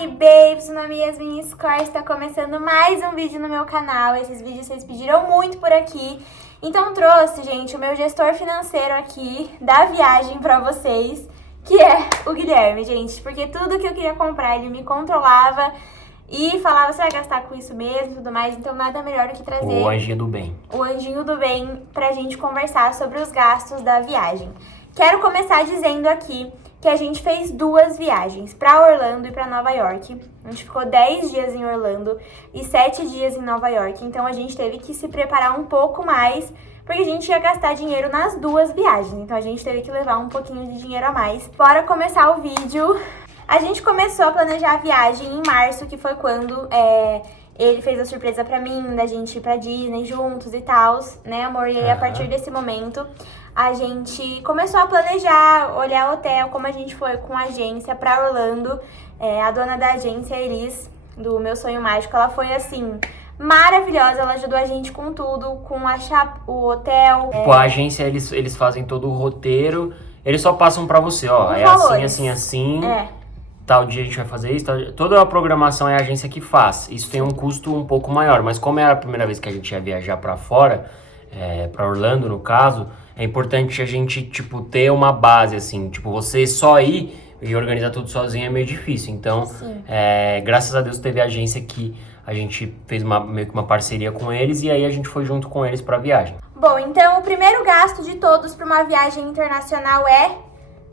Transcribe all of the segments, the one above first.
aí, babes, o nome é Yasmin Score, está começando mais um vídeo no meu canal. Esses vídeos vocês pediram muito por aqui. Então trouxe, gente, o meu gestor financeiro aqui da viagem pra vocês, que é o Guilherme, gente. Porque tudo que eu queria comprar, ele me controlava e falava, você vai gastar com isso mesmo e tudo mais. Então nada melhor do que trazer o anjinho do bem. O anjinho do bem pra gente conversar sobre os gastos da viagem. Quero começar dizendo aqui que a gente fez 2 viagens, pra Orlando e pra Nova York. A gente ficou 10 dias em Orlando e 7 dias em Nova York. Então a gente teve que se preparar um pouco mais, porque a gente ia gastar dinheiro nas 2 viagens. Então a gente teve que levar um pouquinho de dinheiro a mais. Bora começar o vídeo. A gente começou a planejar a viagem em março, que foi quando ele fez a surpresa pra mim, da gente ir pra Disney juntos e tal, né, amor? E aí, a partir desse momento, a gente começou a planejar, olhar hotel, como a gente foi com a agência pra Orlando. A dona da agência, a Elis, do Meu Sonho Mágico, ela foi, assim, maravilhosa. Ela ajudou a gente com tudo, com achar o hotel. Tipo, a agência, eles fazem todo o roteiro, eles só passam pra você, ó, é valores. assim. Tal dia a gente vai fazer isso, toda a programação é a agência que faz. Isso tem um custo um pouco maior, mas como era a primeira vez que a gente ia viajar pra fora, pra Orlando no caso, é importante a gente, tipo, ter uma base, assim, tipo, você só ir e organizar tudo sozinho é meio difícil. Então, graças a Deus teve a agência que a gente fez meio que uma parceria com eles e aí a gente foi junto com eles pra viagem. Bom, então o primeiro gasto de todos pra uma viagem internacional é...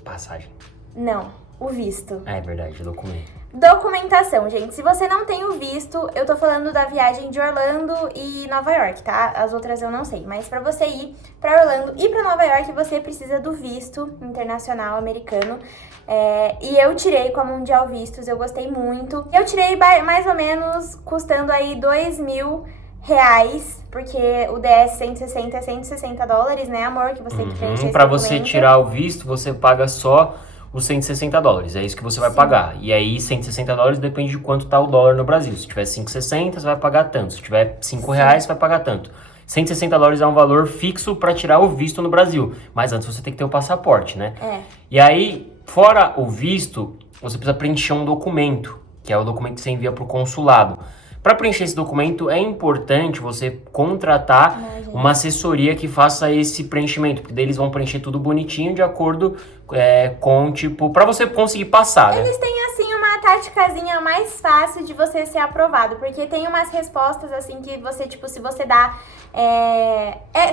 Passagem. Não. O visto. É verdade, documento. Documentação, gente. Se você não tem o visto, eu tô falando da viagem de Orlando e Nova York, tá? As outras eu não sei. Mas pra você ir pra Orlando e pra Nova York, você precisa do visto internacional americano. E eu tirei com a Mundial Vistos, eu gostei muito. Eu tirei mais ou menos custando aí $2.000, porque o DS 160 é $160, né, amor? Que você tem que preencher pra você tirar o visto, você paga só os $160, é isso que você vai pagar. E aí, $160 depende de quanto tá o dólar no Brasil. Se tiver 5,60, você vai pagar tanto. Se tiver R$5, você vai pagar tanto. $160 é um valor fixo para tirar o visto no Brasil. Mas antes você tem que ter o passaporte, né? E aí, fora o visto, você precisa preencher um documento, que é o documento que você envia pro consulado. Para preencher esse documento, é importante você contratar uma assessoria que faça esse preenchimento, porque daí eles vão preencher tudo bonitinho de acordo com, tipo, para você conseguir passar, né? Eles têm, assim, uma táticazinha mais fácil de você ser aprovado, porque tem umas respostas, assim, que você, tipo, se você dá...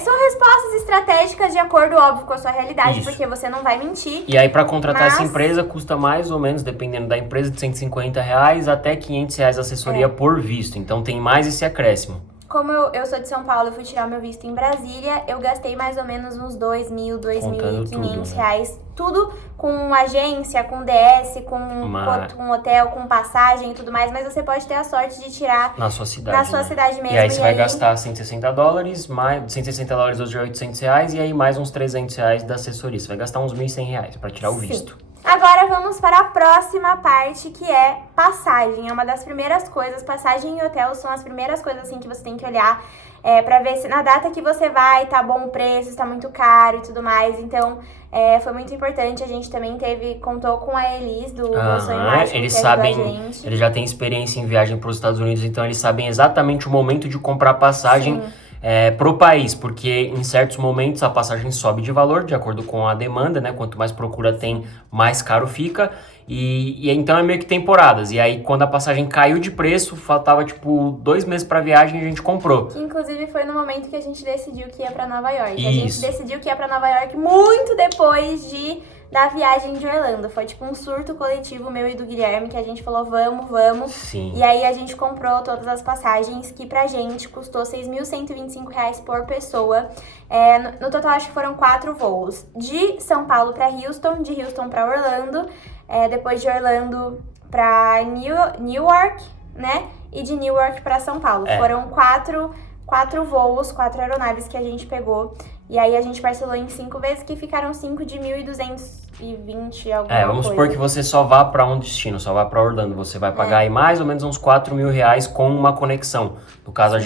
são respostas estratégicas de acordo, óbvio, com a sua realidade, porque você não vai mentir. E aí, para contratar essa empresa, custa mais ou menos, dependendo da empresa, de R$150 até R$500 assessoria por visto. Então, tem mais esse acréscimo. Como eu sou de São Paulo, eu fui tirar meu visto em Brasília, eu gastei mais ou menos uns R$2.000, R$2.500, tudo com agência, com DS, com hotel, com passagem e tudo mais, mas você pode ter a sorte de tirar na sua cidade, mesmo. E aí você vai gastar $160, mais $160 hoje é R$800, e aí mais uns R$300 da assessoria. Você vai gastar uns R$1.100 para tirar o visto. Agora vamos para a próxima parte, que é passagem. É uma das primeiras coisas, passagem e hotel são as primeiras coisas assim que você tem que olhar pra ver se na data que você vai tá bom o preço, se tá muito caro e tudo mais. Então, foi muito importante. A gente também contou com a Elis do Meu Sonho Mágico, eles que sabem, ajudou a gente. Eles já têm experiência em viagem para os Estados Unidos, então eles sabem exatamente o momento de comprar passagem pro país, porque em certos momentos a passagem sobe de valor de acordo com a demanda, né? Quanto mais procura tem, mais caro fica. E então é meio que temporadas. E aí, quando a passagem caiu de preço, faltava tipo 2 meses pra viagem e a gente comprou. Que inclusive foi no momento que a gente decidiu que ia pra Nova York. Isso. A gente decidiu que ia pra Nova York muito depois da viagem de Orlando. Foi tipo um surto coletivo meu e do Guilherme, que a gente falou, vamos. Sim. E aí a gente comprou todas as passagens, que pra gente custou R$6.125 por pessoa. No total, acho que foram 4 voos. De São Paulo pra Houston, de Houston pra Orlando, depois de Orlando pra Newark, né? E de Newark pra São Paulo. Foram 4 voos, 4 aeronaves que a gente pegou. E aí a gente parcelou em 5 vezes, que ficaram 5 de 1.200 220 alguma coisa. Vamos supor que você só vá para um destino, só vá para Orlando. Você vai pagar aí mais ou menos uns 4 mil reais com uma conexão. No caso,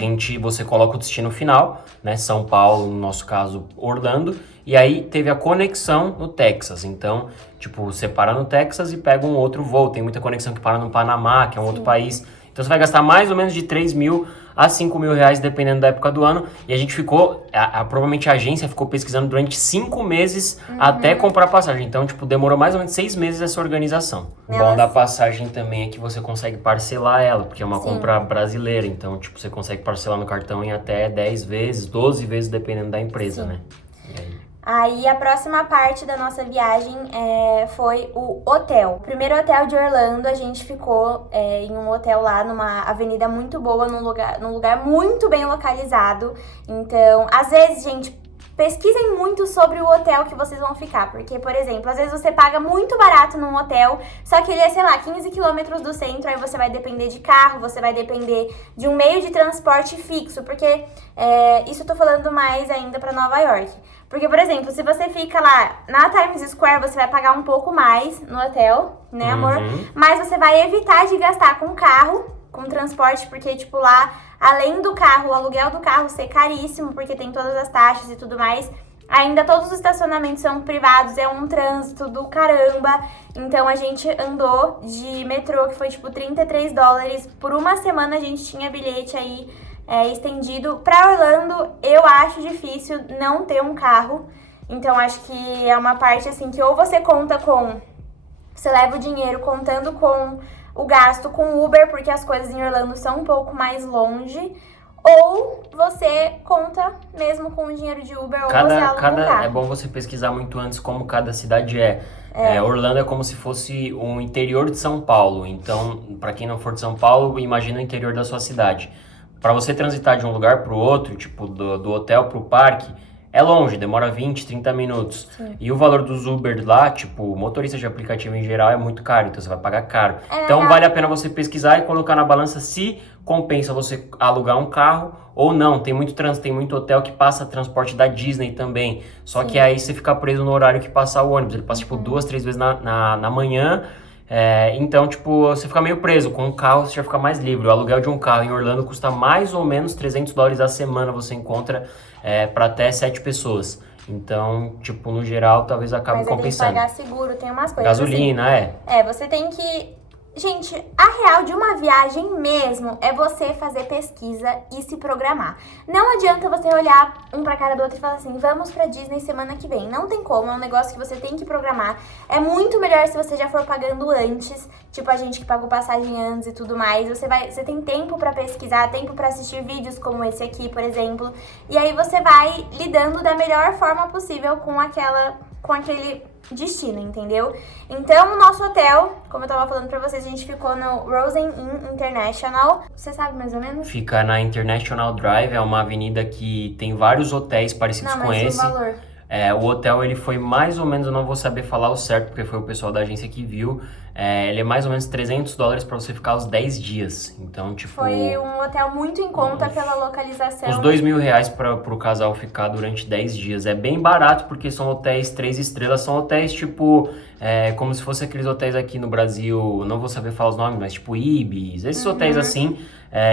você coloca o destino final, né? São Paulo, no nosso caso, Orlando. E aí teve a conexão no Texas. Então, tipo, você para no Texas e pega um outro voo. Tem muita conexão que para no Panamá, que é um outro país. Então você vai gastar mais ou menos de 3 mil a 5 mil reais, dependendo da época do ano. E a gente ficou, provavelmente a agência ficou pesquisando durante 5 meses até comprar passagem. Então, tipo, demorou mais ou menos 6 meses essa organização. O bom da passagem também é que você consegue parcelar ela, porque é uma compra brasileira. Então, tipo, você consegue parcelar no cartão em até 10 vezes, 12 vezes, dependendo da empresa, né? E aí... Aí a próxima parte da nossa viagem foi o hotel. O primeiro hotel de Orlando, a gente ficou em um hotel lá numa avenida muito boa, num lugar muito bem localizado. Então, às vezes, gente, pesquisem muito sobre o hotel que vocês vão ficar. Porque, por exemplo, às vezes você paga muito barato num hotel, só que ele é, sei lá, 15 quilômetros do centro, aí você vai depender de carro, você vai depender de um meio de transporte fixo. Porque isso eu tô falando mais ainda pra Nova York. Porque, por exemplo, se você fica lá na Times Square, você vai pagar um pouco mais no hotel, né, amor? Mas você vai evitar de gastar com carro, com transporte, porque, tipo, lá, além do carro, o aluguel do carro ser caríssimo, porque tem todas as taxas e tudo mais, ainda todos os estacionamentos são privados, é um trânsito do caramba. Então, a gente andou de metrô, que foi, tipo, $33. Por uma semana, a gente tinha bilhete aí estendido. Pra Orlando, eu acho difícil não ter um carro. Então, acho que é uma parte, assim, que ou você conta com... Você leva o dinheiro contando com o gasto com Uber, porque as coisas em Orlando são um pouco mais longe. Ou você conta mesmo com o dinheiro de Uber, ou você aluga um carro. É bom você pesquisar muito antes como cada cidade é. Orlando é como se fosse o interior de São Paulo. Então, pra quem não for de São Paulo, imagina o interior da sua cidade. Para você transitar de um lugar para o outro, tipo do hotel para o parque, é longe, demora 20, 30 minutos. Sim. E o valor dos Uber lá, tipo, motorista de aplicativo em geral é muito caro, então você vai pagar caro. Então vale a pena você pesquisar e colocar na balança se compensa você alugar um carro ou não. Tem muito trânsito, tem muito hotel que passa transporte da Disney também. Só que aí você fica preso no horário que passa o ônibus. Ele passa tipo 2, 3 vezes na manhã. Então, tipo, você fica meio preso. Com um carro, você já fica mais livre. O aluguel de um carro em Orlando custa mais ou menos $300 a semana. Você encontra para até 7 pessoas. Então, tipo, no geral, talvez acabe compensando. Mas tem que pagar seguro, tem umas coisas. Gasolina, assim. Você tem que... Gente, a real de uma viagem mesmo é você fazer pesquisa e se programar. Não adianta você olhar um pra cara do outro e falar assim, vamos pra Disney semana que vem. Não tem como, é um negócio que você tem que programar. É muito melhor se você já for pagando antes, tipo a gente que pagou passagem antes e tudo mais. Você tem tempo pra pesquisar, tempo pra assistir vídeos como esse aqui, por exemplo. E aí você vai lidando da melhor forma possível com aquele destino, entendeu? Então, o nosso hotel, como eu tava falando pra vocês, a gente ficou no Rosen Inn International. Você sabe mais ou menos? Fica na International Drive, é uma avenida que tem vários hotéis parecidos com esse. O valor? O hotel, ele foi mais ou menos, eu não vou saber falar o certo, porque foi o pessoal da agência que viu. Ele é mais ou menos $300 pra você ficar os 10 dias. Então, tipo... Foi um hotel muito em conta pela localização. Uns $2.000 pro casal ficar durante 10 dias. É bem barato, porque são hotéis 3 estrelas. São hotéis, tipo, como se fosse aqueles hotéis aqui no Brasil, não vou saber falar os nomes, mas tipo Ibis. Esses hotéis assim,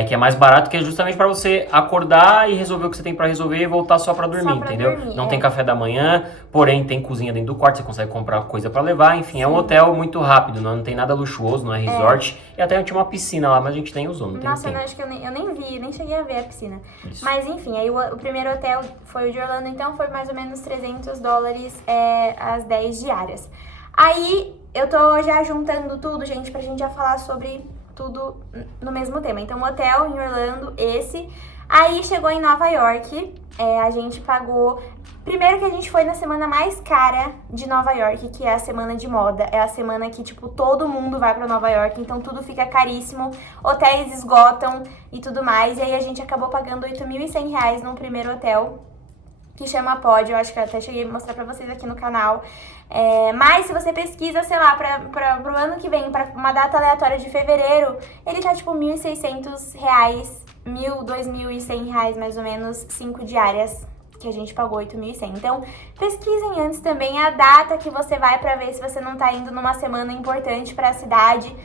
que é mais barato, que é justamente pra você acordar e resolver o que você tem pra resolver e voltar só pra dormir, entendeu? Não tem café da manhã, porém tem cozinha dentro do quarto, você consegue comprar coisa pra levar. Enfim, é um hotel muito rápido, não tem nada luxuoso, não é resort. E até tinha uma piscina lá, mas a gente nem usou, não tem tempo. Nossa, acho que eu nem vi, nem cheguei a ver a piscina. Isso. Mas enfim, aí o primeiro hotel foi o de Orlando, então foi mais ou menos $300 as 10 diárias. Aí eu tô já juntando tudo, gente, pra gente já falar sobre tudo no mesmo tema. Então, hotel em Orlando, esse. Aí chegou em Nova York, a gente pagou... Primeiro que a gente foi na semana mais cara de Nova York, que é a semana de moda. É a semana que, tipo, todo mundo vai pra Nova York, então tudo fica caríssimo, hotéis esgotam e tudo mais. E aí a gente acabou pagando R$8.100 num primeiro hotel, que chama Pod. Eu acho que eu até cheguei a mostrar pra vocês aqui no canal. Mas se você pesquisa, sei lá, pro ano que vem, pra uma data aleatória de fevereiro, ele tá tipo R$1.600, R$1.000, R$2.100 mais ou menos, 5 diárias. que a gente pagou 8.100. Então, pesquisem antes também a data que você vai pra ver se você não tá indo numa semana importante pra cidade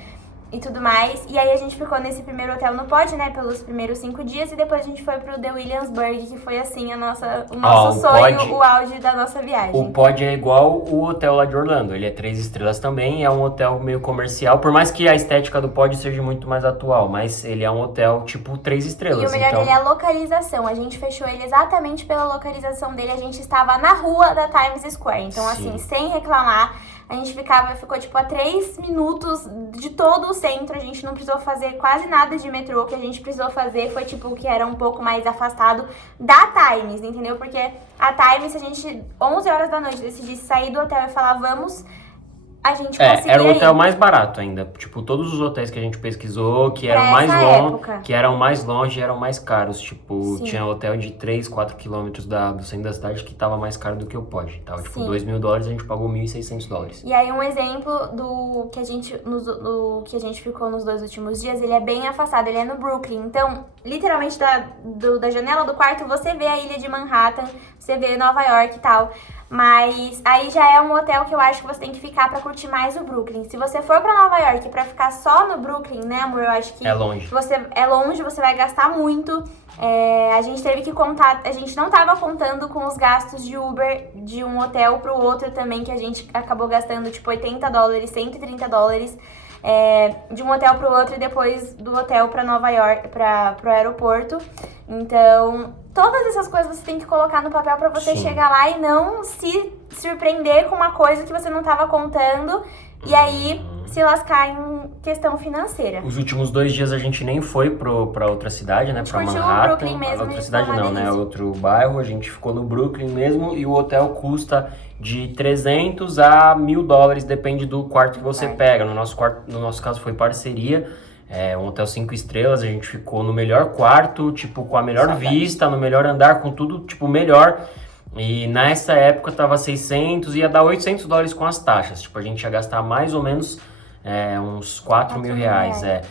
e tudo mais. E aí a gente ficou nesse primeiro hotel no Pod, né, pelos primeiros 5 dias, e depois a gente foi pro The Williamsburg, que foi assim o nosso sonho, Pod, o auge da nossa viagem. O Pod é igual o hotel lá de Orlando, ele é 3 estrelas também, é um hotel meio comercial, por mais que a estética do Pod seja muito mais atual, mas ele é um hotel tipo 3 estrelas. E o melhor então... dele é a localização, a gente fechou ele exatamente pela localização dele, a gente estava na rua da Times Square, então Sim. assim, sem reclamar. A gente ficou tipo a 3 minutos de todo o centro, a gente não precisou fazer quase nada de metrô, o que a gente precisou fazer foi tipo o que era um pouco mais afastado da Times, entendeu? Porque a Times, se a gente 11 horas da noite decidisse sair do hotel e falar vamos, a gente conseguia era o hotel ir. mais barato ainda. Tipo, todos os hotéis que a gente pesquisou, que eram Pra mais essa longe, época. que eram mais longe, eram mais caros. Tipo, Sim. tinha hotel de 3, 4 quilômetros do centro da cidade que tava mais caro do que o Pod. Tava tipo Sim. $2.000, a gente pagou $1.600. E aí um exemplo do que a gente ficou nos 2 últimos dias, ele é bem afastado, ele é no Brooklyn. Então, literalmente da janela do quarto você vê a ilha de Manhattan, você vê Nova York e tal. Mas aí já é um hotel que eu acho que você tem que ficar pra curtir mais o Brooklyn. Se você for pra Nova York pra ficar só no Brooklyn, né, amor? Eu acho que É longe. é longe, você vai gastar muito. A gente teve que contar, a gente não tava contando com os gastos de Uber de um hotel pro outro também, que a gente acabou gastando tipo $80, $130. De um hotel pro outro e depois do hotel pra Nova York, pro aeroporto. Então, todas essas coisas você tem que colocar no papel pra você Sim. chegar lá e não se surpreender com uma coisa que você não tava contando e aí se lascar em questão financeira. Os últimos 2 dias a gente nem foi pra outra cidade, né? Pra curtiu o Manhattan. Brooklyn mesmo Outra e cidade foi uma não, né? delícia. Outro bairro. A gente ficou no Brooklyn mesmo e o hotel custa de $300 a $1.000, depende do quarto que você pega. No nosso caso foi parceria. Um hotel 5 estrelas, a gente ficou no melhor quarto, tipo, com a melhor vista, no melhor andar, com tudo, tipo, melhor. E nessa época tava 600, ia dar $800 com as taxas. Tipo, a gente ia gastar mais ou menos uns R$4.000.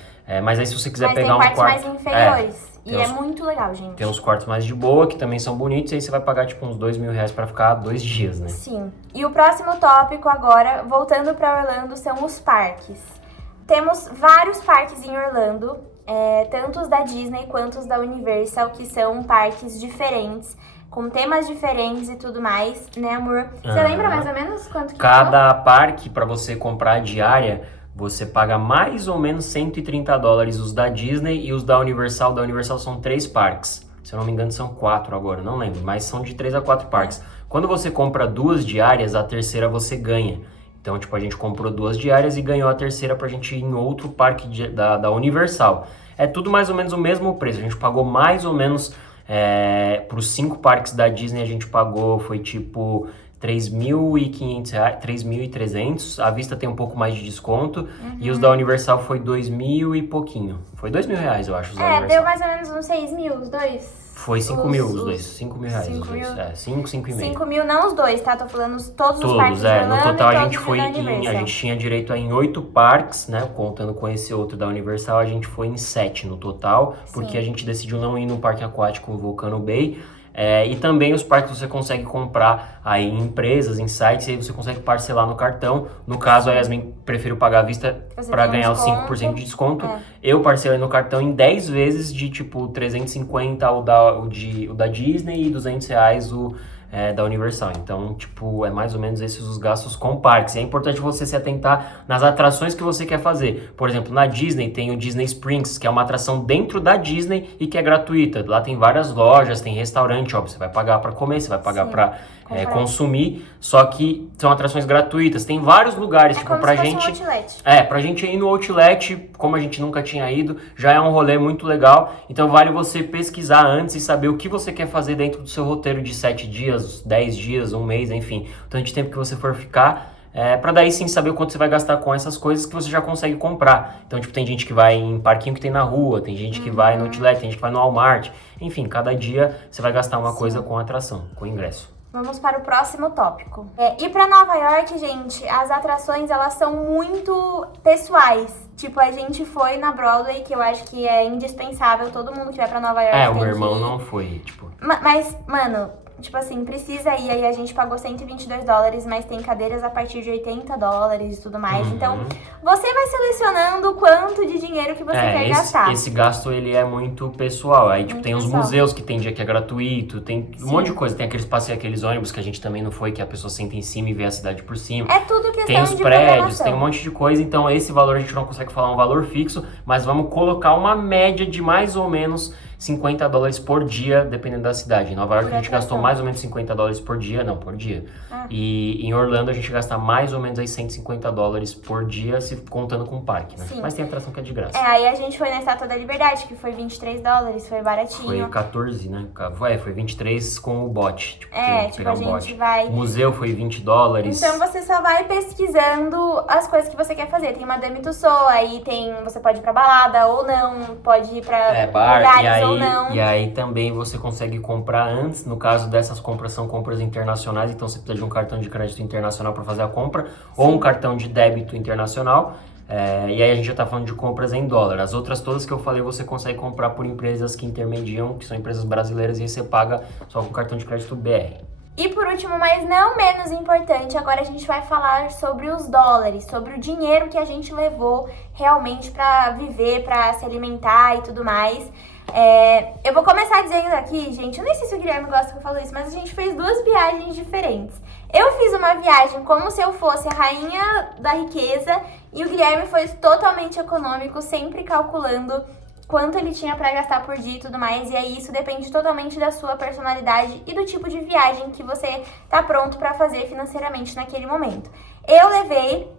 Mas aí se você quiser Mas pegar tem um quartos quarto... mais inferiores. E tem é uns- muito legal, gente. Tem uns quartos mais de boa, que também são bonitos, e aí você vai pagar, tipo, uns R$2.000 pra ficar 2 dias, né? Sim. E o próximo tópico agora, voltando pra Orlando, são os parques. Temos vários parques em Orlando, tanto os da Disney quanto os da Universal, que são parques diferentes, com temas diferentes e tudo mais, né, amor? Você lembra mais ou menos quanto que Cada parque, pra você comprar a diária, você paga mais ou menos $130 os da Disney e os da Universal. Da Universal são 3 parques. Se eu não me engano, são 4 agora, não lembro, mas são de 3 a 4 parques. Quando você compra 2 diárias, a terceira você ganha. Então, tipo, a gente comprou 2 diárias e ganhou a terceira pra gente ir em outro parque da Universal. É tudo mais ou menos o mesmo preço. A gente pagou mais ou menos, pros 5 parques da Disney, a gente pagou, foi tipo R$3.500, R$3.300. A vista tem um pouco mais de desconto. E os da Universal foi 2.000 e pouquinho. Foi R$2.000, eu acho, os da Universal. deu mais ou menos uns 6 mil, os dois. Foi 5.000 os dois, R$5.000 os 5 dois. mil? 5,5,5. 5 mil, não os dois, tá? Tô falando todos os parques Todos, de Orlando no total e a todos gente os foi da a Universal. gente tinha direito a ir em 8 parques, né, contando com esse outro da Universal, a gente foi em 7 no total, porque a gente decidiu não ir no parque aquático Volcano Bay. E também os parques você consegue comprar aí em empresas, em sites, e aí você consegue parcelar no cartão. No caso, a Yasmin preferiu pagar à vista Você para tem um ganhar os desconto. 5% de desconto. É. Eu parcelei no cartão em 10 vezes de tipo 350 o da Disney e R$200 da Universal. Então, tipo, é mais ou menos esses os gastos com parques. É importante você se atentar nas atrações que você quer fazer. Por exemplo, na Disney tem o Disney Springs, que é uma atração dentro da Disney e que é gratuita. Lá tem várias lojas, tem restaurante, ó, você vai pagar para comer, você vai pagar para consumir, só que são atrações gratuitas. Tem vários lugares, tipo, como pra se fosse gente... um outlet. Pra gente ir no Outlet, como a gente nunca tinha ido, já é um rolê muito legal. Então vale você pesquisar antes e saber o que você quer fazer dentro do seu roteiro de 7 dias, 10 dias, um mês, enfim. O tanto de tempo que você for ficar, pra daí sim saber o quanto você vai gastar com essas coisas que você já consegue comprar. Então, tipo, tem gente que vai em parquinho que tem na rua, tem gente que vai no Outlet, tem gente que vai no Walmart. Enfim, cada dia você vai gastar uma coisa com atração, com ingresso. Vamos para o próximo tópico. E para Nova York, gente, as atrações, elas são muito pessoais. Tipo, a gente foi na Broadway, que eu acho que é indispensável. Todo mundo que vai pra Nova York O tem meu irmão que ir. não foi, tipo... Mas, mano, tipo assim, precisa ir, aí a gente pagou $122, mas tem cadeiras a partir de $80 e tudo mais. Então, você vai selecionando quanto de dinheiro que você quer gastar. Esse gasto, ele é muito pessoal. Aí, tipo, Muito tem os pessoal. museus que tem dia que é gratuito, tem um Sim. monte de coisa. Tem aqueles passeios, aqueles ônibus que a gente também não foi, que a pessoa senta em cima e vê a cidade por cima. É tudo questão Tem os de prédios, programação. tem um monte de coisa. Então, esse valor a gente não consegue falar um valor fixo, mas vamos colocar uma média de mais ou menos $50 por dia, dependendo da cidade. Em Nova York a gente gastou mais ou menos $50 por dia, não, por dia. E em Orlando a gente gasta mais ou menos aí $150 por dia, se contando com o parque, né? Sim. Mas tem atração que é de graça. Aí a gente foi na Estátua da Liberdade, que foi $23, foi baratinho. Foi 14, né? Foi 23 com o bote. Tipo, Tipo, a gente vai... O museu foi $20. Então você só vai pesquisando as coisas que você quer fazer. Tem Madame Tussauds, aí você pode ir pra balada ou não, pode ir pra lugares ou não. E aí também você consegue comprar antes, no caso dessas compras são compras internacionais, então você precisa de um cartão de crédito internacional para fazer a compra, ou um cartão de débito internacional. E aí a gente já tá falando de compras em dólar. As outras todas que eu falei você consegue comprar por empresas que intermediam, que são empresas brasileiras, e aí você paga só com cartão de crédito BR. E por último, mas não menos importante, agora a gente vai falar sobre os dólares, sobre o dinheiro que a gente levou realmente pra viver, pra se alimentar e tudo mais. Eu vou começar dizendo aqui, gente, eu nem sei se o Guilherme gosta que eu falo isso, mas a gente fez 2 viagens diferentes. Eu fiz uma viagem como se eu fosse a rainha da riqueza e o Guilherme foi totalmente econômico, sempre calculando quanto ele tinha pra gastar por dia e tudo mais. E aí isso depende totalmente da sua personalidade e do tipo de viagem que você tá pronto pra fazer financeiramente naquele momento. Eu levei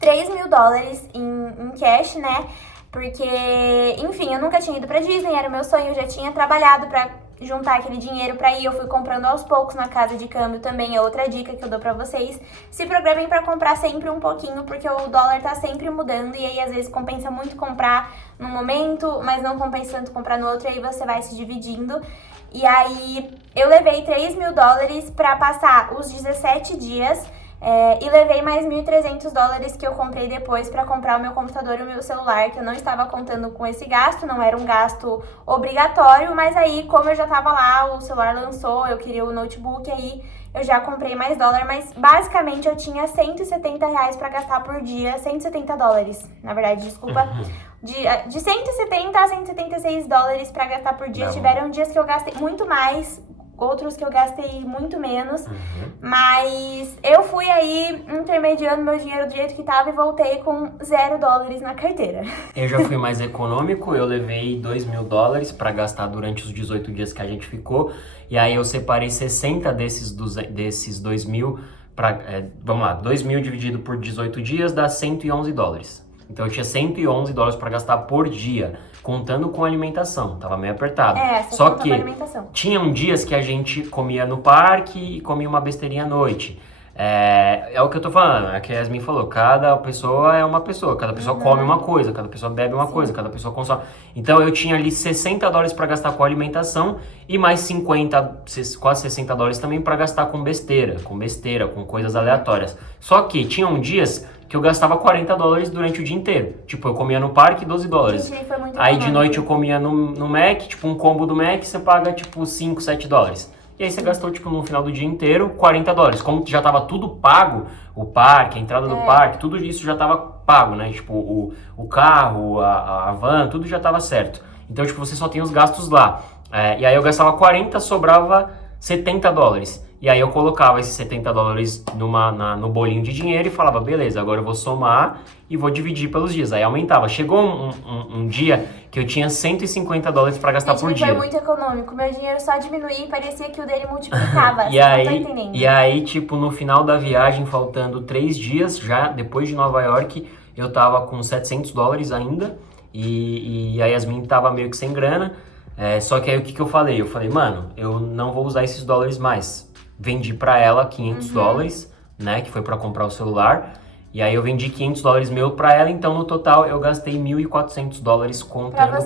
$3.000 em cash, né? Porque, enfim, eu nunca tinha ido pra Disney, era o meu sonho, eu já tinha trabalhado pra juntar aquele dinheiro pra ir, eu fui comprando aos poucos na casa de câmbio também, é outra dica que eu dou pra vocês. Se programem pra comprar sempre um pouquinho, porque o dólar tá sempre mudando e aí às vezes compensa muito comprar num momento, mas não compensa tanto comprar no outro, e aí você vai se dividindo. E aí eu levei $3.000 pra passar os 17 dias. E levei mais $1.300 que eu comprei depois pra comprar o meu computador e o meu celular, que eu não estava contando com esse gasto, não era um gasto obrigatório, mas aí, como eu já tava lá, o celular lançou, eu queria o notebook, aí eu já comprei mais dólar, mas basicamente eu tinha R$170 pra gastar por dia, $170, na verdade, desculpa, de 170 a $176 pra gastar por dia. Tiveram dias que eu gastei muito mais, outros que eu gastei muito menos, mas eu fui aí intermediando meu dinheiro do jeito que tava e voltei com $0 na carteira. Eu já fui mais econômico, eu levei $2.000 para gastar durante os 18 dias que a gente ficou, e aí eu separei 60 desses 2.000 para, vamos lá, 2.000 dividido por 18 dias dá $111. Então eu tinha $111 para gastar por dia, contando com alimentação, tava meio apertado. Só que tinham dias que a gente comia no parque e comia uma besteirinha à noite. É o que eu tô falando, é que a Yasmin falou, cada pessoa é uma pessoa, cada pessoa come uma coisa, cada pessoa bebe uma coisa, cada pessoa consome. Então eu tinha ali $60 para gastar com alimentação e mais 50, quase $60 também para gastar com besteira, com coisas aleatórias. Só que tinham dias que eu gastava $40 durante o dia inteiro. Tipo, eu comia no parque $12. Gente, foi muito aí de noite eu comia no Mac, tipo um combo do Mac, você paga tipo $5, $7. E aí você gastou, tipo, no final do dia inteiro, $40. Como já tava tudo pago, o parque, a entrada do parque, tudo isso já tava pago, né? Tipo, o carro, a van, tudo já tava certo. Então, tipo, você só tem os gastos lá. E aí eu gastava 40, sobrava $70. E aí eu colocava esses $70 no bolinho de dinheiro e falava, beleza, agora eu vou somar e vou dividir pelos dias. Aí aumentava. Chegou um dia que eu tinha $150 para gastar por dia. Foi muito econômico. Meu dinheiro só diminuía e parecia que o dele multiplicava. E aí, tipo, no final da viagem, faltando 3 dias, já depois de Nova York, eu tava com $700 ainda. E a Yasmin tava meio que sem grana. Só que aí o que eu falei? Eu falei, mano, eu não vou usar esses dólares mais. Vendi pra ela $500, né, que foi pra comprar o celular. E aí eu vendi $500 meu pra ela, então no total eu gastei $1.400 contando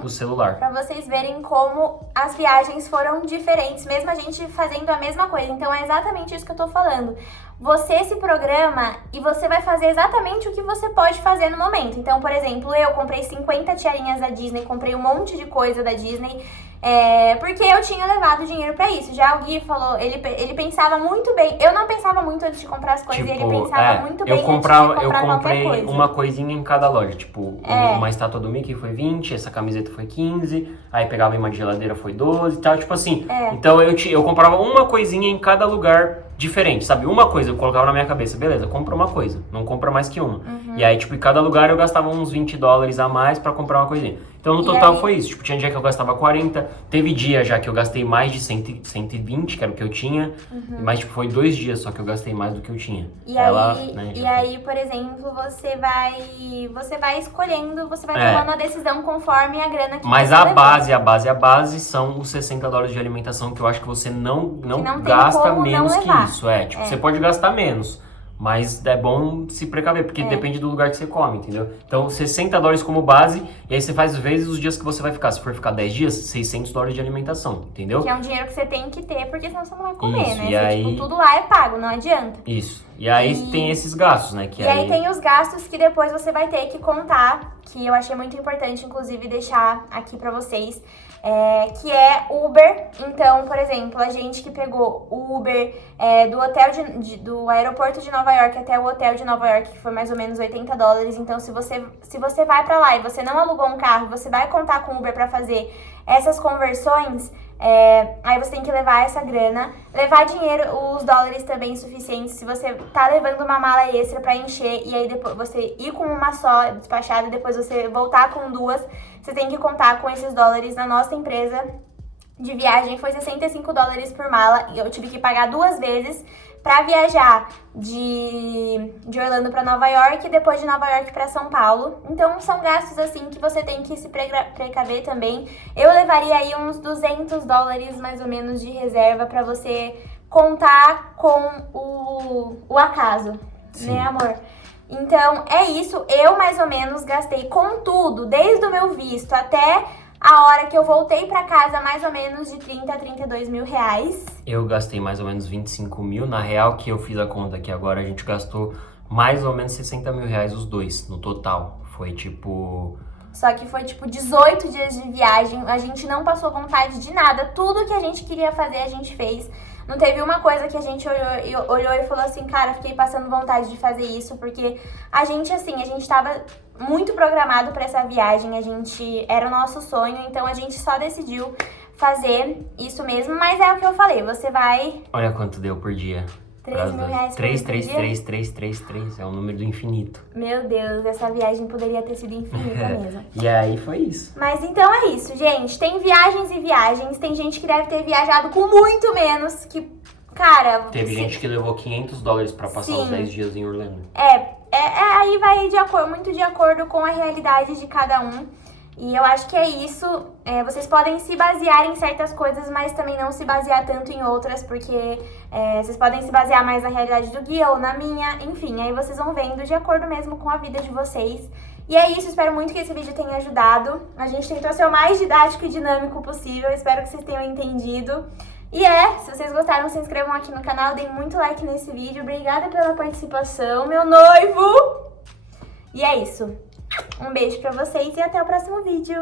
com o celular. Pra vocês verem como as viagens foram diferentes, mesmo a gente fazendo a mesma coisa. Então é exatamente isso que eu tô falando. você se programa e você vai fazer exatamente o que você pode fazer no momento. Então, por exemplo, eu comprei 50 tiarinhas da Disney, comprei um monte de coisa da Disney, porque eu tinha levado dinheiro pra isso. Já o Gui falou, ele pensava muito bem. Eu não pensava muito antes de comprar as coisas, e ele pensava muito bem antes de comprar qualquer coisa. Eu comprei uma coisinha em cada loja, tipo, uma estátua do Mickey foi 20, essa camiseta foi 15, aí pegava em uma de geladeira foi 12 e tal, tipo assim. Então eu comprava uma coisinha em cada lugar diferente, sabe? Uma coisa eu colocava na minha cabeça, beleza, compra uma coisa, não compra mais que uma. E aí, tipo, em cada lugar eu gastava uns $20 a mais pra comprar uma coisinha. Então, no total foi isso. Tipo, tinha dia que eu gastava 40, teve dia já que eu gastei mais de 120, que era o que eu tinha, mas, tipo, foi 2 dias só que eu gastei mais do que eu tinha. E aí, por exemplo, você vai escolhendo, você vai tomando a decisão conforme a grana que mas você a levou. base são os $60 de alimentação, que eu acho que você não gasta menos que isso. Tipo, você pode gastar menos. Mas é bom se precaver, porque depende do lugar que você come, entendeu? Então, $60 como base, e aí você faz vezes os dias que você vai ficar. Se for ficar 10 dias, $600 de alimentação, entendeu? Que é um dinheiro que você tem que ter, porque senão você não vai comer, isso, né? E aí... tipo, tudo lá é pago, não adianta. Isso. E aí tem esses gastos, né? E aí tem os gastos que depois você vai ter que contar, que eu achei muito importante, inclusive, deixar aqui pra vocês. Que é Uber. Então, por exemplo, a gente que pegou Uber do aeroporto de Nova York até o hotel de Nova York, que foi mais ou menos $80. Então, se você vai pra lá e você não alugou um carro, você vai contar com Uber pra fazer essas conversões, aí você tem que levar essa grana, levar dinheiro, os dólares também suficientes, se você tá levando uma mala extra pra encher, e aí depois você ir com uma só despachada e depois você voltar com duas, você tem que contar com esses dólares. Na nossa empresa de viagem foi $65 por mala, e eu tive que pagar 2 vezes pra viajar de Orlando pra Nova York e depois de Nova York pra São Paulo. Então são gastos assim que você tem que se precaver também. Eu levaria aí uns $200 mais ou menos de reserva pra você contar com o acaso. Sim. Né, amor? Então é isso, eu mais ou menos gastei com tudo, desde o meu visto até a hora que eu voltei pra casa, mais ou menos de 30 a 32 mil reais. Eu gastei mais ou menos 25 mil. Na real, que eu fiz a conta aqui agora, a gente gastou mais ou menos 60 mil reais os dois, no total. Foi tipo... Só que foi tipo 18 dias de viagem, a gente não passou vontade de nada. Tudo que a gente queria fazer, a gente fez. Não teve uma coisa que a gente olhou e falou assim, cara, fiquei passando vontade de fazer isso, porque a gente tava muito programado pra essa viagem, era o nosso sonho, então a gente só decidiu fazer isso mesmo, mas é o que eu falei, você vai... Olha quanto deu por dia. 3 mil reais por dia? 3, é o número do infinito. Meu Deus, essa viagem poderia ter sido infinita mesmo. E aí foi isso. Mas então é isso, gente. Tem viagens e viagens. Tem gente que deve ter viajado com muito menos, que, cara... Teve gente que levou $500 pra passar os 10 dias em Orlando. Aí vai muito de acordo com a realidade de cada um. E eu acho que é isso. Vocês podem se basear em certas coisas, mas também não se basear tanto em outras, porque vocês podem se basear mais na realidade do Gui ou na minha. Enfim, aí vocês vão vendo de acordo mesmo com a vida de vocês. E é isso, espero muito que esse vídeo tenha ajudado. A gente tentou ser o mais didático e dinâmico possível, espero que vocês tenham entendido. E se vocês gostaram, se inscrevam aqui no canal, deem muito like nesse vídeo. Obrigada pela participação, meu noivo! E é isso. Um beijo pra vocês e até o próximo vídeo.